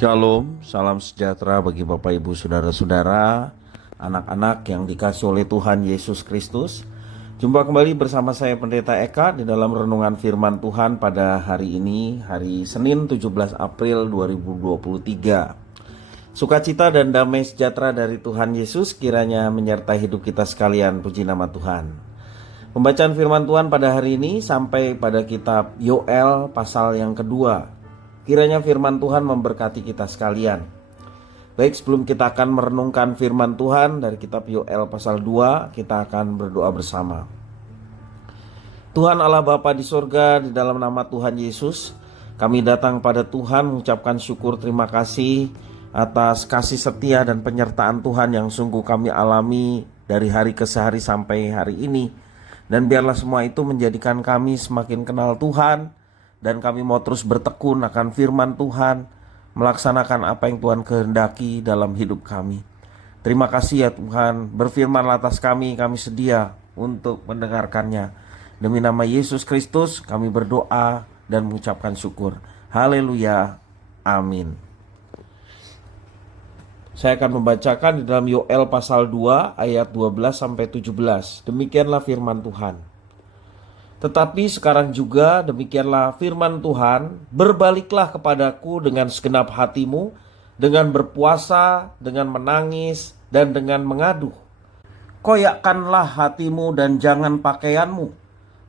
Shalom, salam sejahtera bagi Bapak Ibu Saudara-saudara, anak-anak yang dikasihi oleh Tuhan Yesus Kristus. Jumpa kembali bersama saya Pendeta Eka di dalam renungan firman Tuhan pada hari ini, hari Senin 17 April 2023. Sukacita dan damai sejahtera dari Tuhan Yesus kiranya menyertai hidup kita sekalian, puji nama Tuhan. Pembacaan firman Tuhan pada hari ini sampai pada kitab Yoel pasal yang kedua. Kiranya firman Tuhan memberkati kita sekalian. Baik, sebelum kita akan merenungkan firman Tuhan dari kitab Yoel pasal 2, kita akan berdoa bersama. Tuhan Allah Bapa di sorga, di dalam nama Tuhan Yesus, kami datang pada Tuhan mengucapkan syukur terima kasih atas kasih setia dan penyertaan Tuhan yang sungguh kami alami dari hari ke hari sampai hari ini. Dan biarlah semua itu menjadikan kami semakin kenal Tuhan, dan kami mau terus bertekun akan firman Tuhan, melaksanakan apa yang Tuhan kehendaki dalam hidup kami. Terima kasih ya Tuhan, berfirmanlah atas kami sedia untuk mendengarkannya. Demi nama Yesus Kristus kami berdoa dan mengucapkan syukur. Haleluya, amin. Saya akan membacakan di dalam Yoel pasal 2 ayat 12-17. Demikianlah firman Tuhan. Tetapi sekarang juga demikianlah firman Tuhan, berbaliklah kepadaku dengan segenap hatimu, dengan berpuasa, dengan menangis, dan dengan mengaduh. Koyakkanlah hatimu dan jangan pakaianmu.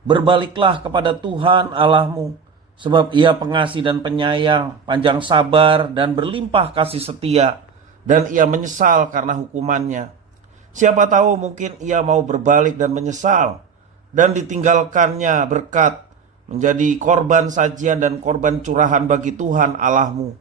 Berbaliklah kepada Tuhan Allahmu, sebab Ia pengasih dan penyayang, panjang sabar dan berlimpah kasih setia, dan Ia menyesal karena hukumannya. Siapa tahu mungkin Ia mau berbalik dan menyesal, dan ditinggalkannya berkat menjadi korban sajian dan korban curahan bagi Tuhan Allahmu.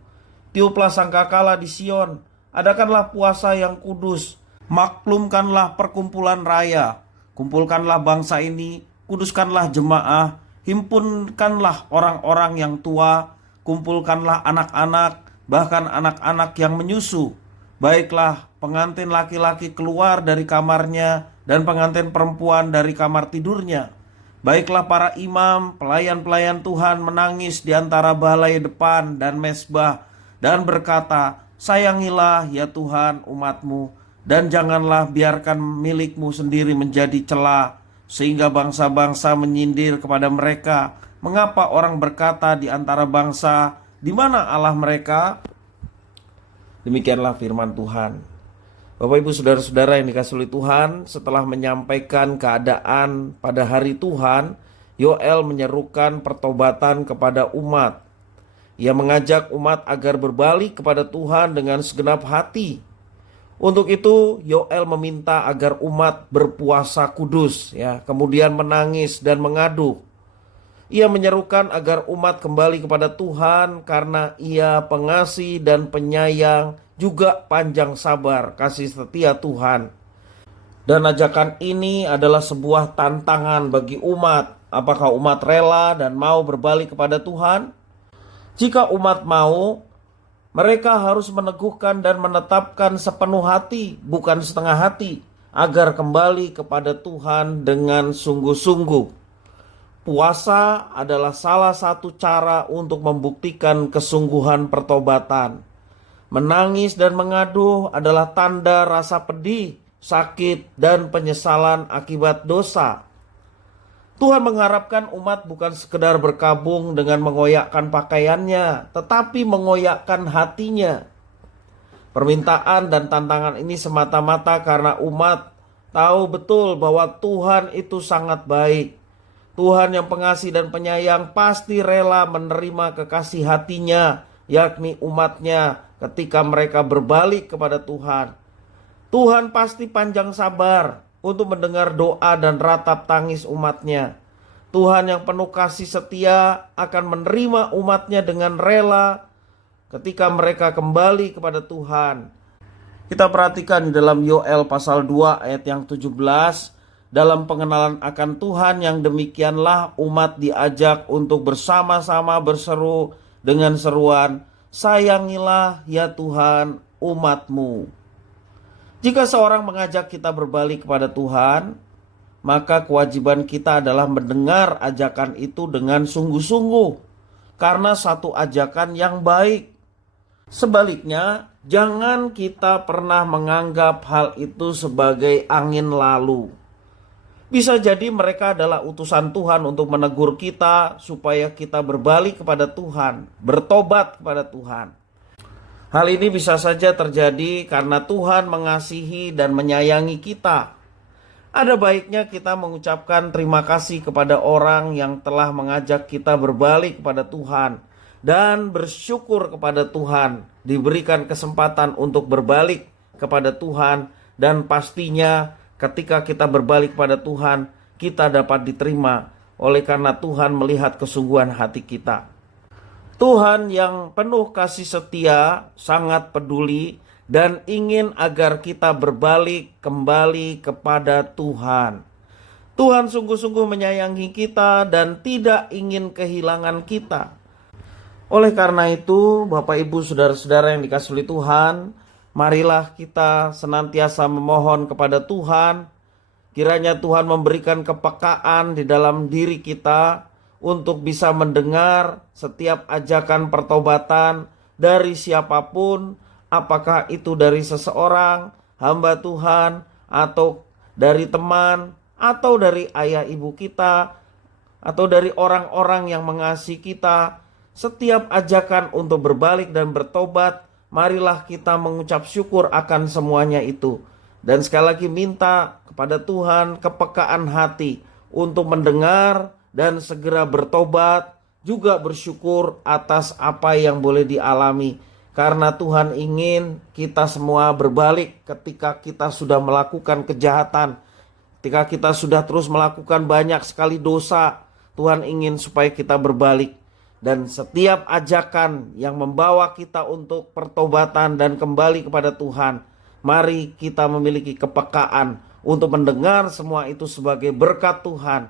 Tiuplah sangkakala di Sion, adakanlah puasa yang kudus, maklumkanlah perkumpulan raya, kumpulkanlah bangsa ini, kuduskanlah jemaah, himpunkanlah orang-orang yang tua, kumpulkanlah anak-anak, bahkan anak-anak yang menyusu. Baiklah pengantin laki-laki keluar dari kamarnya, dan pengantin perempuan dari kamar tidurnya. Baiklah para imam, pelayan-pelayan Tuhan menangis di antara balai depan dan mezbah, dan berkata, sayangilah ya Tuhan umatmu, dan janganlah biarkan milikmu sendiri menjadi cela, sehingga bangsa-bangsa menyindir kepada mereka. Mengapa orang berkata di antara bangsa, di mana Allah mereka? Demikianlah firman Tuhan. Bapak Ibu Saudara-saudara yang dikasihi oleh Tuhan, setelah menyampaikan keadaan pada hari Tuhan, Yoel menyerukan pertobatan kepada umat. Ia mengajak umat agar berbalik kepada Tuhan dengan segenap hati. Untuk itu Yoel meminta agar umat berpuasa kudus, kemudian menangis dan mengaduh. Ia menyerukan agar umat kembali kepada Tuhan karena Ia pengasih dan penyayang, juga panjang sabar kasih setia Tuhan. Dan ajakan ini adalah sebuah tantangan bagi umat. Apakah umat rela dan mau berbalik kepada Tuhan? Jika umat mau, mereka harus meneguhkan dan menetapkan sepenuh hati, bukan setengah hati, agar kembali kepada Tuhan dengan sungguh-sungguh. Puasa adalah salah satu cara untuk membuktikan kesungguhan pertobatan. Menangis dan mengaduh adalah tanda rasa pedih, sakit, dan penyesalan akibat dosa. Tuhan mengharapkan umat bukan sekedar berkabung dengan mengoyakkan pakaiannya, tetapi mengoyakkan hatinya. Permintaan dan tantangan ini semata-mata karena umat tahu betul bahwa Tuhan itu sangat baik. Tuhan yang pengasih dan penyayang pasti rela menerima kekasih hatinya, yakni umatnya, ketika mereka berbalik kepada Tuhan. Tuhan pasti panjang sabar untuk mendengar doa dan ratap tangis umatnya. Tuhan yang penuh kasih setia akan menerima umatnya dengan rela ketika mereka kembali kepada Tuhan. Kita perhatikan di dalam Yoel pasal 2 ayat yang 17. Dalam pengenalan akan Tuhan yang demikianlah umat diajak untuk bersama-sama berseru dengan seruan, sayangilah ya Tuhan umatmu. Jika seorang mengajak kita berbalik kepada Tuhan, maka kewajiban kita adalah mendengar ajakan itu dengan sungguh-sungguh, karena satu ajakan yang baik. Sebaliknya, jangan kita pernah menganggap hal itu sebagai angin lalu. Bisa jadi mereka adalah utusan Tuhan untuk menegur kita supaya kita berbalik kepada Tuhan, bertobat kepada Tuhan. Hal ini bisa saja terjadi karena Tuhan mengasihi dan menyayangi kita. Ada baiknya kita mengucapkan terima kasih kepada orang yang telah mengajak kita berbalik kepada Tuhan dan bersyukur kepada Tuhan diberikan kesempatan untuk berbalik kepada Tuhan, dan pastinya ketika kita berbalik kepada Tuhan, kita dapat diterima oleh karena Tuhan melihat kesungguhan hati kita. Tuhan yang penuh kasih setia sangat peduli dan ingin agar kita berbalik kembali kepada Tuhan. Tuhan sungguh-sungguh menyayangi kita dan tidak ingin kehilangan kita. Oleh karena itu, Bapak Ibu Saudara-saudara yang dikasihi oleh Tuhan, marilah kita senantiasa memohon kepada Tuhan. Kiranya Tuhan memberikan kepekaan di dalam diri kita untuk bisa mendengar setiap ajakan pertobatan dari siapapun, apakah itu dari seseorang, hamba Tuhan, atau dari teman, atau dari ayah ibu kita, atau dari orang-orang yang mengasihi kita. Setiap ajakan untuk berbalik dan bertobat, marilah kita mengucap syukur akan semuanya itu. Dan sekali lagi minta kepada Tuhan kepekaan hati untuk mendengar dan segera bertobat, juga bersyukur atas apa yang boleh dialami. Karena Tuhan ingin kita semua berbalik ketika kita sudah melakukan kejahatan, ketika kita sudah terus melakukan banyak sekali dosa. Tuhan ingin supaya kita berbalik. Dan setiap ajakan yang membawa kita untuk pertobatan dan kembali kepada Tuhan, mari kita memiliki kepekaan untuk mendengar semua itu sebagai berkat Tuhan.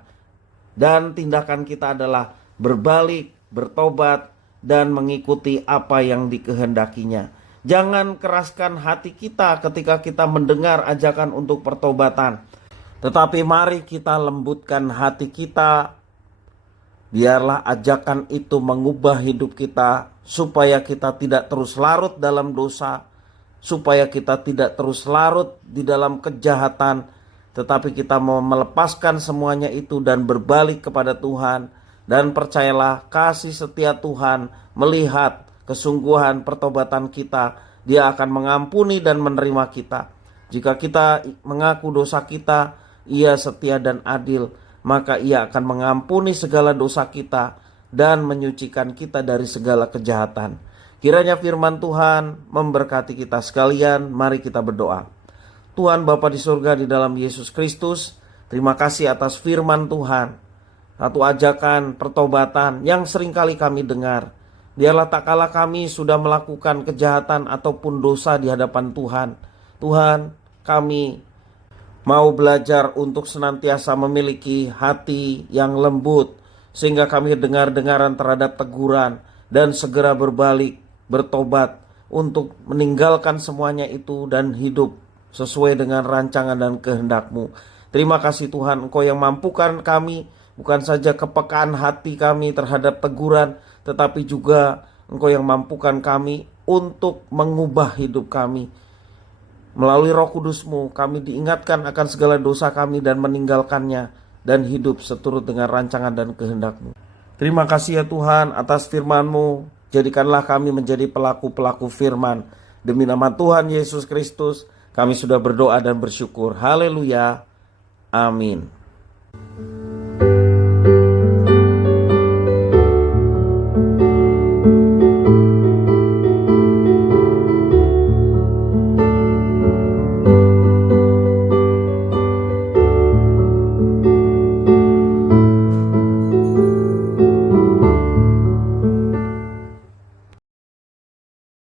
Dan tindakan kita adalah berbalik, bertobat, dan mengikuti apa yang dikehendakinya. Jangan keraskan hati kita ketika kita mendengar ajakan untuk pertobatan, tetapi mari kita lembutkan hati kita. Biarlah ajakan itu mengubah hidup kita, supaya kita tidak terus larut dalam dosa, supaya kita tidak terus larut di dalam kejahatan, tetapi kita mau melepaskan semuanya itu dan berbalik kepada Tuhan. Dan percayalah, kasih setia Tuhan melihat kesungguhan pertobatan kita. Dia akan mengampuni dan menerima kita. Jika kita mengaku dosa kita, Ia setia dan adil, maka Ia akan mengampuni segala dosa kita dan menyucikan kita dari segala kejahatan. Kiranya firman Tuhan memberkati kita sekalian. Mari kita berdoa. Tuhan Bapa di surga, di dalam Yesus Kristus, terima kasih atas firman Tuhan. Satu ajakan pertobatan yang seringkali kami dengar. Biarlah tak kala kami sudah melakukan kejahatan ataupun dosa di hadapan Tuhan, Tuhan, kami mau belajar untuk senantiasa memiliki hati yang lembut, sehingga kami dengar-dengaran terhadap teguran dan segera berbalik, bertobat untuk meninggalkan semuanya itu dan hidup sesuai dengan rancangan dan kehendak-Mu. Terima kasih Tuhan, Engkau yang mampukan kami, bukan saja kepekaan hati kami terhadap teguran, tetapi juga Engkau yang mampukan kami untuk mengubah hidup kami. Melalui Roh Kudus-Mu kami diingatkan akan segala dosa kami dan meninggalkannya, dan hidup seturut dengan rancangan dan kehendak-Mu. Terima kasih ya Tuhan atas firman-Mu. Jadikanlah kami menjadi pelaku-pelaku firman. Demi nama Tuhan Yesus Kristus kami sudah berdoa dan bersyukur. Haleluya. Amin.